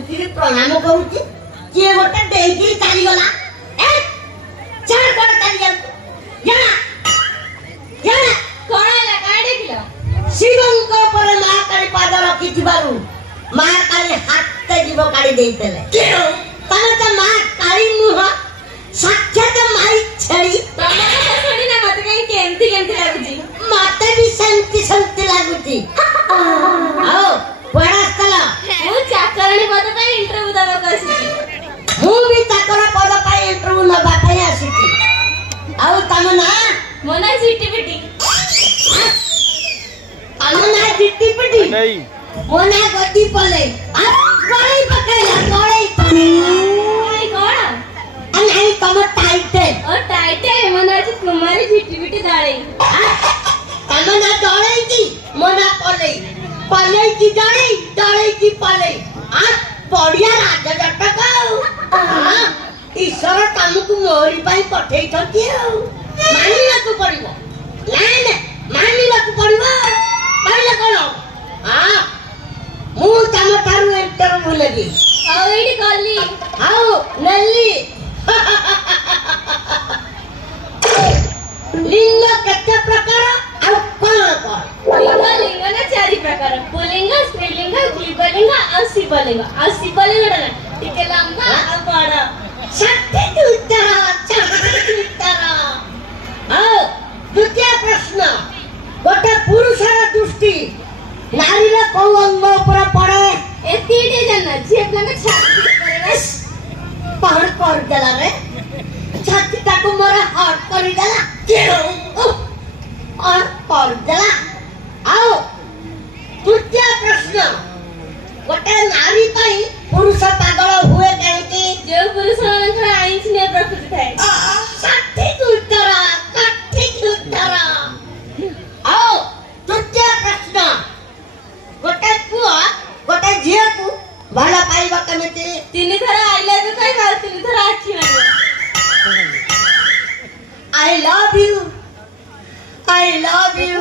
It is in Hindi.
उठी प्रणाम करूची किए गोटे डेगी चली गला ए चार कोड चली गल याना याना कोण आला काय देखलो शिवंक पर मा काली पाद रखी थिबारु मा काली हात जीव काढी देइतले केरो तने मा काली मुह साक्षात माई छड़ी तमारा छड़ी ना मत कहीं केमती केमती लागुची माते भी शांति शांति लागुची आओ परास्तला ମୁଁ ଚାକରାଣୀ ପଦ ପାଇଁ ଇଣ୍ଟରଭ୍ୟୁ ଦେବାକୁ ଆସିଛି ମୁଁ ବି ଚାକର ପଦ ପାଇଁ ଇଣ୍ଟରଭ୍ୟୁ ନବା ପାଇଁ ଆସିଛି ଆଉ ତମ ନା ମୋ ନାଁ ଚିଟି ପିଟି ତମ ନା ଚିଟି ପିଟି ମୋ ନା ଗଦି ପଲେ ଗଳେଇ ପକେଇଲା ଭାଇ କଣ ନାହିଁ ତମ ଟାଇଟେଲ ଓ ଟାଇଟେଲ ମୋ ନାଁ ଅଛି କୁମାରୀ ଚିଟି ପିଟି ଦାଳେଇ ତମ ନା ଦଳେଇ କି ମୋ ନା ପଲେଇ पलेई की दड़ेई दड़ेई की पलेई आ पड़िया राजा जटक हां ईश्वर तमको मोरी पाई पठेई थकी मानिला को पड़िबो लाइन मानिला को पड़िबो पहिले कोन हां मु तम थारु इंटरव्यू लगी ଆଉ ଏଇଠି ଗଲି आओ नल्ली लिंग केते प्रकार आ कोन कोन लिंग लिंग ना चारि प्रकार पुल्लिंग स्त्रीलिंग क्लीबलिंग ଆଉ ଶିବଲିंग ନା ଟିକେ ଲମ୍ବା ଆଉ ବଡ सत्य उत्तर आओ द्वितीय प्रश्न गोटे पुरुषर दृष्टि नारी रे को अंग ऊपर पड़े ଏତିକି ଜାନା ଝିଅ ପିଲାଙ୍କ ଛାତି ଉପରେ पहड़ कर देला रे छाती ताको मोरा हट कर देला केरो और कर देला आओ तृतीय प्रश्न गोटे नारी पई पुरुष पागल हुए काहे जो पुरुष ମାନଙ୍କର ଆଇଁଷିଣିଆ ପ୍ରକୃତି ଥାଏ सठिक उत्तर आओ तृतीय प्रश्न गोटे पुआ गोटे झिया को भला पाइबा केमिति ତିନି ଥର ଆଇଲା ବି କହିବା ଆଉ ତିନି ଥର ଆଖି ମାରିବ I love you